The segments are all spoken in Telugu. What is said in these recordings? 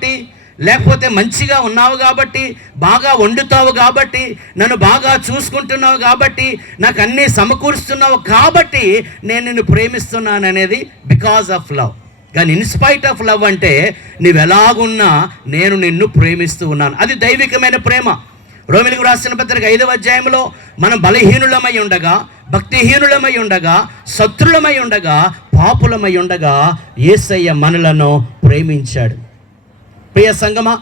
కాబట్టి, లేకపోతే మంచిగా ఉన్నావు కాబట్టి, బాగా వండుతావు కాబట్టి, నన్ను బాగా చూసుకుంటున్నావు కాబట్టి, నాకు అన్నీ సమకూరుస్తున్నావు కాబట్టి నేను నిన్ను ప్రేమిస్తున్నాను అనేది బికాజ్ ఆఫ్ లవ్. కానీ ఇన్స్పైట్ ఆఫ్ లవ్ అంటే నువ్వెలాగున్నా నేను నిన్ను ప్రేమిస్తూ ఉన్నాను. అది దైవికమైన ప్రేమ. రోమిలకు రాసిన పత్రిక 5వ అధ్యాయంలో మనం బలహీనులమై ఉండగా, భక్తిహీనులమై ఉండగా, శత్రులమై ఉండగా, పాపులమై ఉండగా యేసయ్య మనలను ప్రేమించాడు. ప్రియ సంగమా,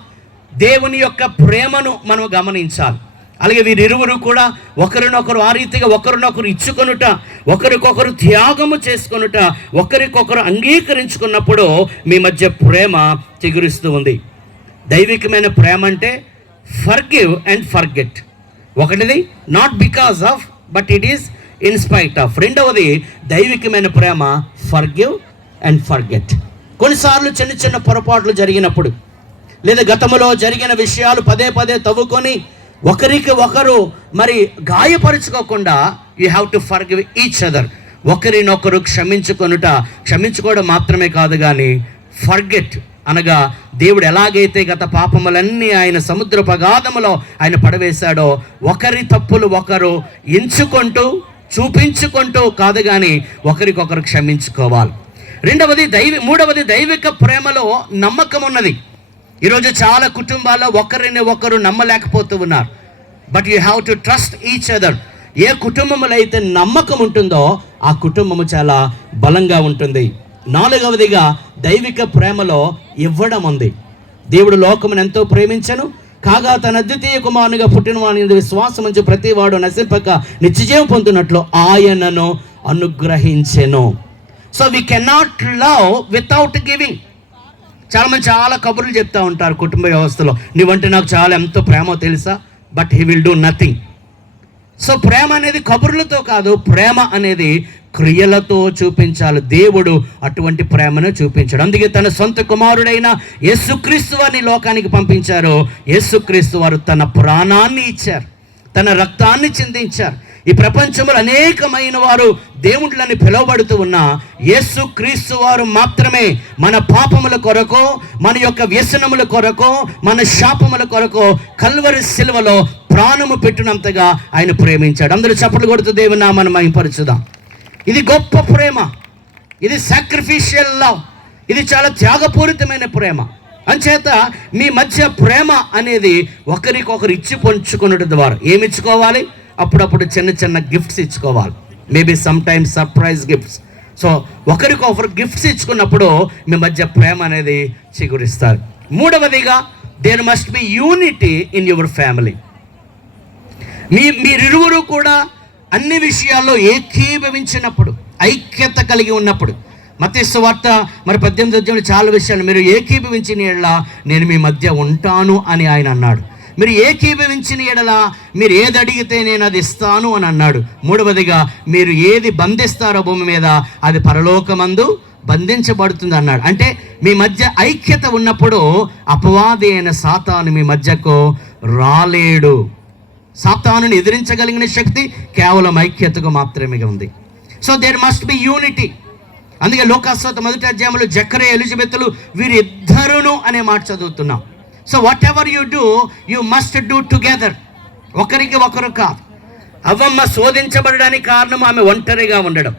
దేవుని యొక్క ప్రేమను మనం గమనించాలి. అలాగే వీరిరువురు కూడా ఒకరినొకరు ఆ రీతిగా ఒకరినొకరు ఇచ్చుకొనుట, ఒకరికొకరు త్యాగము చేసుకొనుట, ఒకరికొకరు అంగీకరించుకున్నప్పుడు మీ మధ్య ప్రేమ చిగురిస్తూ ఉంది. దైవికమైన ప్రేమ అంటే ఫర్గివ్ అండ్ ఫర్గెట్. ఒకటిది not because of, but it is in spite of. రెండవది దైవికమైన ప్రేమ ఫర్గివ్ అండ్ ఫర్గెట్. కొన్నిసార్లు చిన్న చిన్న పొరపాట్లు జరిగినప్పుడు, లేదా గతంలో జరిగిన విషయాలు పదే పదే తవ్వుకొని ఒకరికి ఒకరు మరి గాయపరుచుకోకుండా you have to forgive each other. ఒకరినొకరు క్షమించుకోవడం మాత్రమే కాదు, కానీ ఫర్గెట్ అనగా దేవుడు ఎలాగైతే గత పాపములన్నీ ఆయన సముద్ర ప్రగాధములో ఆయన పడవేశాడో, ఒకరి తప్పులు ఒకరు ఎంచుకుంటూ చూపించుకుంటూ కాదు, కానీ ఒకరికొకరు క్షమించుకోవాలి. మూడవది దైవిక ప్రేమలో నమ్మకం ఉన్నది. ఈరోజు చాలా కుటుంబాల్లో ఒకరిని ఒకరు నమ్మలేకపోతూ ఉన్నారు. But you have to trust each other. ఏ కుటుంబంలో అయితే నమ్మకం ఉంటుందో ఆ కుటుంబము చాలా బలంగా ఉంటుంది. నాలుగవదిగా దైవిక ప్రేమలో ఇవ్వడం ఉంది. దేవుడు లోకమును ఎంతో ప్రేమించెను, కాగా తన అద్వితీయ కుమారునిగా పుట్టిన వాని విశ్వాసం నుంచి ప్రతివాడు నశింపక నిత్యజీవం పొందినట్లు ఆయనను అనుగ్రహించెను. So we cannot love without giving. చాలామంది చాలా కబుర్లు చెప్తూ ఉంటారు కుటుంబ వ్యవస్థలో, నువ్వంటే నాకు చాలా ఎంతో ప్రేమో తెలుసా, but he will do nothing. So ప్రేమ అనేది కబుర్లతో కాదు, ప్రేమ అనేది క్రియలతో చూపించాలి. దేవుడు అటువంటి ప్రేమను చూపించాడు. అందుకే తన సొంత కుమారుడైన యేసుక్రీస్తు వారిని లోకానికి పంపించారు. యేసుక్రీస్తు వారు తన ప్రాణాన్ని ఇచ్చారు, తన రక్తాన్ని చిందించారు. ఈ ప్రపంచంలో అనేకమైన వారు దేవుళ్ళని పిలువబడుతూ ఉన్న యేసుక్రీస్తు వారు మాత్రమే మన పాపముల కొరకు, మన యొక్క వ్యసనముల కొరకు, మన శాపముల కొరకు కల్వరి సిలువలో ప్రాణము పెట్టినంతగా ఆయన ప్రేమించాడు. అందరూ చప్పట్లు కొడుతూ దేవుని నామమును మహిమపరచుదాం. ఇది గొప్ప ప్రేమ, ఇది సాక్రిఫిషియల్ లవ్, ఇది చాలా త్యాగపూరితమైన ప్రేమ. అంచేత మీ మధ్య ప్రేమ అనేది ఒకరికొకరు ఇచ్చి పంచుకున్నట్టు ద్వారా ఏమి ఇచ్చుకోవాలి? అప్పుడప్పుడు చిన్న చిన్న గిఫ్ట్స్ ఇచ్చుకోవాలి. Maybe some times surprise gifts. So ఒకరికొకరు గిఫ్ట్స్ ఇచ్చుకున్నప్పుడు మీ మధ్య ప్రేమ అనేది చిగురిస్తారు. మూడవదిగా there must be unity in your family. మీరిరువురు కూడా అన్ని విషయాల్లో ఏకీభవించినప్పుడు, ఐక్యత కలిగి ఉన్నప్పుడు, మత్తయి సువార్త 18 చాలా విషయాలు మీరు ఏకీభవించిన యెడల నేను మీ మధ్య ఉంటాను అని ఆయన అన్నాడు. మీరు ఏకీభవించిన యెడల మీరు ఏది అడిగితే నేను అది ఇస్తాను అని అన్నాడు. మూడవదిగా మీరు ఏది బంధిస్తారో భూమి మీద అది పరలోకమందు బంధించబడుతుంది అన్నాడు. అంటే మీ మధ్య ఐక్యత ఉన్నప్పుడు అపవాది అయిన సాతాను మీ మధ్యకు రాలేడు. సాతానుని ఎదిరించగలిగిన శక్తి కేవలం ఐక్యతకు మాత్రమే ఉంది. So there must be unity. అందుకే లోకాసువార్త 1వ అధ్యాయంలో జకరియా, ఎలిజబెతులు వీరిద్దరును అనే మాట చదువుతున్నాం. So what ever you do you must do together. ఒకరికి ఒకరు కాదు. అవ్వమ్మ శోధించబడడానికి కారణం ఆమె ఒంటరిగా ఉండడం.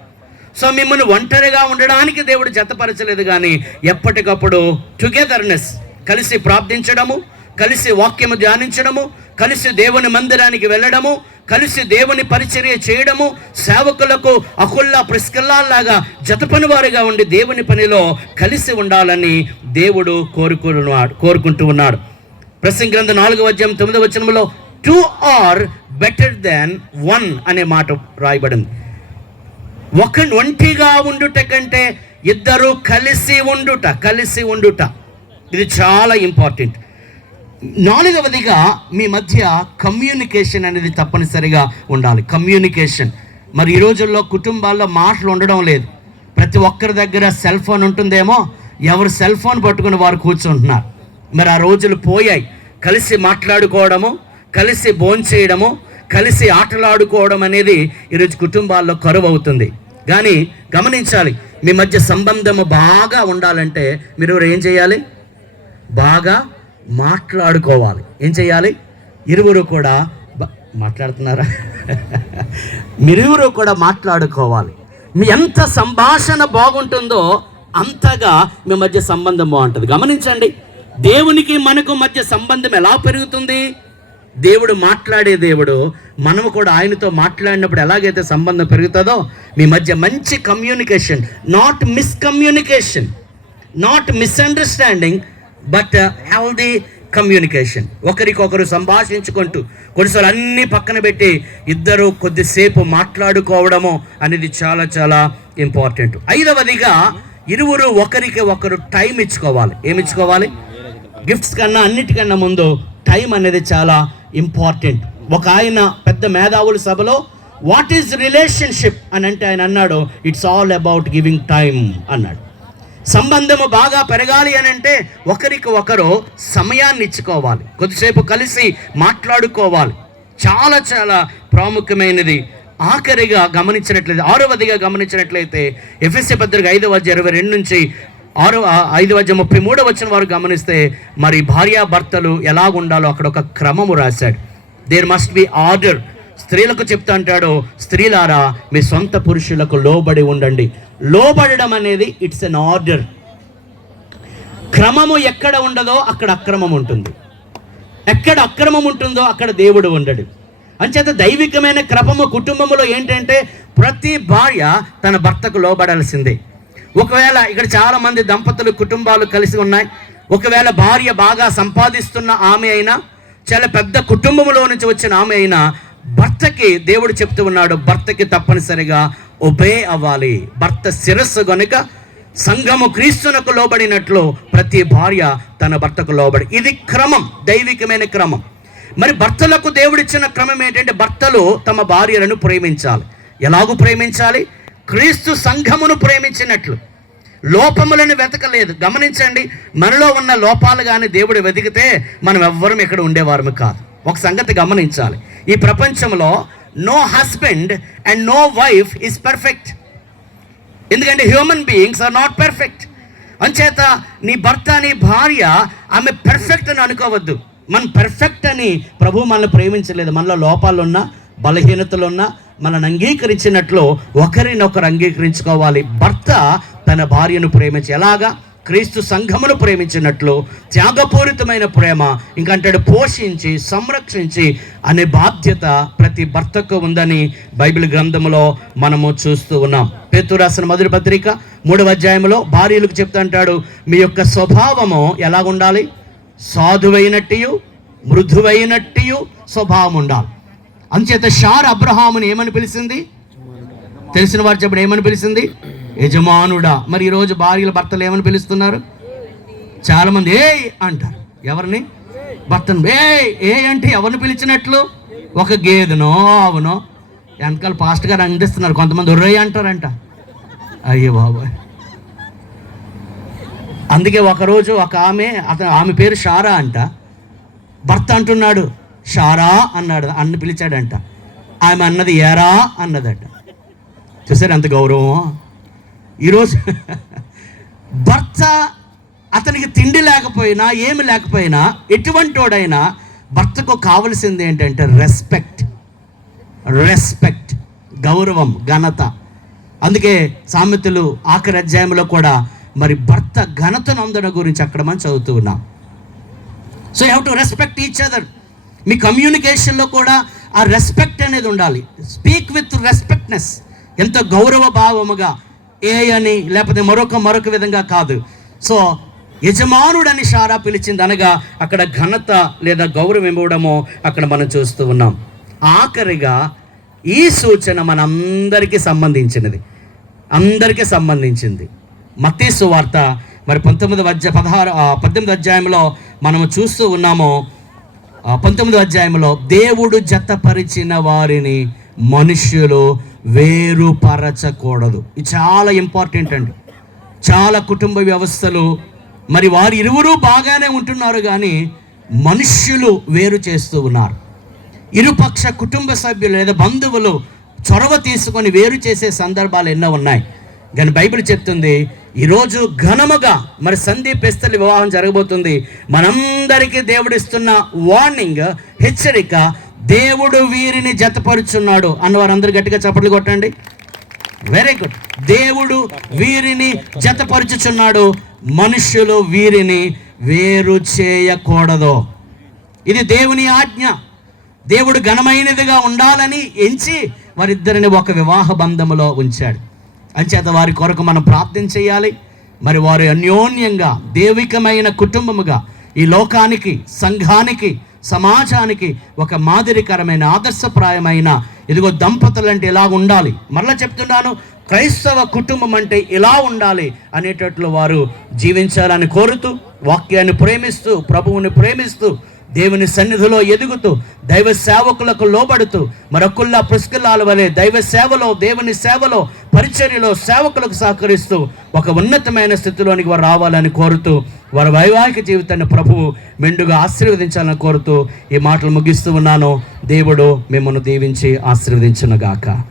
సో మిమ్మల్ని ఒంటరిగా ఉండడానికి దేవుడు జతపరచలేదు, కానీ ఎప్పటికప్పుడు టుగెదర్నెస్, కలిసి ప్రార్థించడము, కలిసి వాక్యము ధ్యానించడము, కలిసి దేవుని మందిరానికి వెళ్ళడము, కలిసి దేవుని పరిచర్య చేయడము, సేవకులకు అకుల్లా ప్రిస్కల్లాగా జతపని వారిగా ఉండి దేవుని పనిలో కలిసి ఉండాలని దేవుడు కోరుకుంటూ ఉన్నాడు. ప్రసంగి గ్రంథం 4వ అధ్యాయం 9వ వచనంలో 2 are better than 1 అనే మాట రాయబడింది. ఒంటిగా ఉండుట కంటే ఇద్దరు కలిసి ఉండుట ఇది చాలా ఇంపార్టెంట్. 4వదిగా మీ మధ్య కమ్యూనికేషన్ అనేది తప్పనిసరిగా ఉండాలి. కమ్యూనికేషన్. మరి ఈ రోజుల్లో కుటుంబాల్లో మాటలు ఉండడం లేదు. ప్రతి ఒక్కరి దగ్గర సెల్ ఫోన్ ఉంటుందేమో, ఎవరు సెల్ ఫోన్ పట్టుకుని వారు కూర్చుంటున్నారు. మరి ఆ రోజులు పోయాయి. కలిసి మాట్లాడుకోవడము, కలిసి భోంచేయడము, కలిసి ఆటలాడుకోవడం అనేది ఈరోజు కుటుంబాల్లో కరువు అవుతుంది. కానీ గమనించాలి, మీ మధ్య సంబంధము బాగా ఉండాలంటే మీరు ఏం చేయాలి? బాగా మాట్లాడుకోవాలి. ఏం చేయాలి? ఇరువురు కూడా మాట్లాడుతున్నారా? మీరిరువురు కూడా మాట్లాడుకోవాలి. మీ ఎంత సంభాషణ బాగుంటుందో అంతగా మీ మధ్య సంబంధం బాగుంటుంది. గమనించండి, దేవునికి మనకు మధ్య సంబంధం ఎలా పెరుగుతుంది? దేవుడు మాట్లాడే దేవుడు, మనము కూడా ఆయనతో మాట్లాడినప్పుడు ఎలాగైతే సంబంధం పెరుగుతుందో మీ మధ్య మంచి communication, not miscommunication, not misunderstanding, but healthy communication. ఒకరికొకరు సంభాషించుకుంటూ కొన్నిసార్లు అన్నీ పక్కన పెట్టి ఇద్దరు కొద్దిసేపు మాట్లాడుకోవడము అనేది చాలా చాలా ఇంపార్టెంట్. 5వదిగా ఇరువురు ఒకరికి ఒకరు టైం ఇచ్చుకోవాలి. ఏమి ఇచ్చుకోవాలి? గిఫ్ట్స్ కన్నా అన్నిటికన్నా ముందు టైం అనేది చాలా ఇంపార్టెంట్. ఒక ఆయన పెద్ద మేధావుల సభలో వాట్ ఈజ్ రిలేషన్షిప్ అని అంటే ఆయన అన్నాడు, it's all about giving time అన్నాడు. సంబంధము బాగా పెరగాలి అని అంటే ఒకరికి ఒకరు సమయాన్ని ఇచ్చుకోవాలి, కొద్దిసేపు కలిసి మాట్లాడుకోవాలి. చాలా చాలా ప్రాముఖ్యమైనది. ఆఖరిగా గమనించినట్లయితే 6వదిగా గమనించినట్లయితే ఎఫెసీ పత్రిక 5:22 నుంచి 5:33 వారు గమనిస్తే మరి భార్యాభర్తలు ఎలాగ ఉండాలో అక్కడ ఒక క్రమము రాశాడు. There must be order. స్త్రీలకు చెప్తా అంటాడు, స్త్రీలారా మీ సొంత పురుషులకు లోబడి ఉండండి. లోబడడం అనేది ఇట్స్ ఎన్ ఆర్డర్. క్రమము ఎక్కడ ఉండదో అక్కడ అక్రమం ఉంటుంది, ఎక్కడ అక్రమం ఉంటుందో అక్కడ దేవుడు ఉండడు. అంచేత దైవికమైన క్రమము కుటుంబంలో ఏంటంటే ప్రతి భార్య తన భర్తకు లోబడాల్సిందే. ఒకవేళ ఇక్కడ చాలామంది దంపతులు కుటుంబాలు కలిసి ఉన్నాయి, ఒకవేళ భార్య బాగా సంపాదిస్తున్న ఆమె అయినా, చాలా పెద్ద కుటుంబంలో నుంచి వచ్చిన ఆమె అయినా, భర్తకి దేవుడు చెప్తూ ఉన్నాడు, భర్తకి తప్పనిసరిగా ఒబే అవ్వాలి. భర్త శిరస్సు గనుక సంఘము క్రీస్తునకు లోబడినట్లు ప్రతి భార్య తన భర్తకు లోబడి. ఇది క్రమం, దైవికమైన క్రమం. మరి భర్తలకు దేవుడిచ్చిన క్రమం ఏంటంటే భర్తలు తమ భార్యలను ప్రేమించాలి. ఎలాగూ ప్రేమించాలి? క్రీస్తు సంఘమును ప్రేమించినట్లు. లోపములను వెతకలేదు. గమనించండి, మనలో ఉన్న లోపాలు కానీ దేవుడు వెతికితే మనం ఎవ్వరం ఇక్కడ ఉండేవారము కాదు. ఒక సంగతి గమనించాలి, ఈ ప్రపంచంలో no husband and no wife is perfect. ఎందుకంటే human beings are not perfect. అంచేత నీ భర్త, నీ భార్య ఆమె పర్ఫెక్ట్ అని అనుకోవద్దు. మనం పర్ఫెక్ట్ అని ప్రభు మనల్ని ప్రేమించలేదు. మనలో లోపాలున్నా, బలహీనతలున్నా మనల్ని అంగీకరించినట్లు ఒకరినొకరు అంగీకరించుకోవాలి. భర్త తన భార్యను ప్రేమించి ఎలాగా? క్రీస్తు సంఘమును ప్రేమించినట్లు త్యాగపూరితమైన ప్రేమ, ఇంకంటాడు పోషించి సంరక్షించి అనే బాధ్యత ప్రతి భర్తకు ఉందని బైబిల్ గ్రంథంలో మనము చూస్తూ ఉన్నాం. పేతురు రాసిన మొదటి పత్రిక 3వ అధ్యాయంలో భార్యలకు చెప్తా అంటాడు, మీ యొక్క స్వభావము ఎలా ఉండాలి? సాధువైనట్టు మృదువైనట్టు స్వభావం ఉండాలి. అంచేత షార్ అబ్రహాముని ఏమని పిలిచింది? తెలిసిన వారు చెప్పండి, ఏమని పిలిచింది? యజమానుడా. మరి ఈరోజు భార్యలు భర్తలు ఏమని పిలుస్తున్నారు? చాలామంది ఏ అంటారు. ఎవరిని? భర్తను ఏ అంటే ఎవరిని పిలిచినట్లు? ఒక గేదెనో ఆవునో. వెనకాల పాస్ట్ గారు అందిస్తున్నారు, కొంతమంది ఒర్రయ్య అంటారంట. అయ్యో బాబోయ్. అందుకే ఒకరోజు ఒక ఆమె పేరు షారా అంట. భర్త అంటున్నాడు షారా అన్నాడు, అన్న పిలిచాడంట. ఆమె అన్నది ఏరా అన్నదట. చూసారు ఎంత గౌరవం. ఈరోజు భర్త అతనికి తిండి లేకపోయినా ఏమి లేకపోయినా ఎటువంటి వాడైనా భర్తకు కావలసింది ఏంటంటే రెస్పెక్ట్, గౌరవం, ఘనత. అందుకే సామెతలు ఆఖరి అధ్యాయంలో కూడా మరి భర్త ఘనతను అందడం గురించి అక్కడ మనం చదువుతూ ఉన్నాం. So you have to respect each other. మీ కమ్యూనికేషన్లో కూడా ఆ రెస్పెక్ట్ అనేది ఉండాలి. Speak with respectness. ఎంత గౌరవ భావముగా, ఏ అని లేకపోతే మరొక విధంగా కాదు. సో యజమానుడని షారా పిలిచింది అనగా అక్కడ ఘనత లేదా గౌరవం ఇవ్వడము అక్కడ మనం చూస్తూ ఉన్నాం. ఆఖరిగా ఈ సూచన మనందరికీ సంబంధించింది. మత్తయి సువార్త మరి 18వ అధ్యాయంలో మనము చూస్తూ ఉన్నాము. 19వ అధ్యాయంలో దేవుడు జతపరిచిన వారిని మనుష్యులు వేరుపరచకూడదు. ఇది చాలా ఇంపార్టెంట్ అండి. చాలా కుటుంబ వ్యవస్థలు మరి వారు ఇరువురు బాగానే ఉంటున్నారు, కానీ మనుష్యులు వేరు చేస్తూ ఉన్నారు. ఇరుపక్ష కుటుంబ సభ్యులు లేదా బంధువులు చొరవ తీసుకొని వేరు చేసే సందర్భాలు ఎన్నో ఉన్నాయి. కానీ బైబిల్ చెప్తుంది ఈరోజు ఘనముగా మరి సందీప్ ఎస్తలి వివాహం జరగబోతుంది. మనందరికీ దేవుడిస్తున్న వార్నింగ్, హెచ్చరిక, దేవుడు వీరిని జతపరుచున్నాడు అన్నవారందరూ గట్టిగా చప్పట్లు కొట్టండి. Very good. దేవుడు వీరిని జతపరుచుచున్నాడు, మనుష్యులు వీరిని వేరు చేయకూడదు. ఇది దేవుని ఆజ్ఞ. దేవుడు ఘనమైనదిగా ఉండాలని ఎంచి వారిద్దరిని ఒక వివాహ బంధములో ఉంచాడు. అంచేత వారి కొరకు మనం ప్రార్థన చేయాలి. మరి వారు అన్యోన్యంగా దైవికమైన కుటుంబముగా ఈ లోకానికి, సంఘానికి, సమాజానికి ఒక మాదిరికరమైన, ఆదర్శప్రాయమైన, ఇదిగో దంపతులు అంటే ఇలా ఉండాలి. మరలా చెప్తున్నాను, క్రైస్తవ కుటుంబం అంటే ఇలా ఉండాలి అనేటట్లు వారు జీవించాలని కోరుతూ, వాక్యాన్ని ప్రేమిస్తూ, ప్రభువుని ప్రేమిస్తూ, దేవుని సన్నిధిలో ఎదుగుతూ, దైవ సేవకులకు లోబడుతూ, మరొకళ్ళ పుష్కలాల వలె దైవ సేవలో, దేవుని సేవలో, పరిచర్యలో సేవకులకు సహకరిస్తూ ఒక ఉన్నతమైన స్థితిలోనికి వారు రావాలని కోరుతూ, వారి వైవాహిక జీవితాన్ని ప్రభువు మెండుగా ఆశీర్వదించాలని కోరుతూ ఈ మాటలు ముగిస్తూ ఉన్నాను. దేవుడు మిమ్మల్ని దీవించి ఆశీర్వదించునుగాక.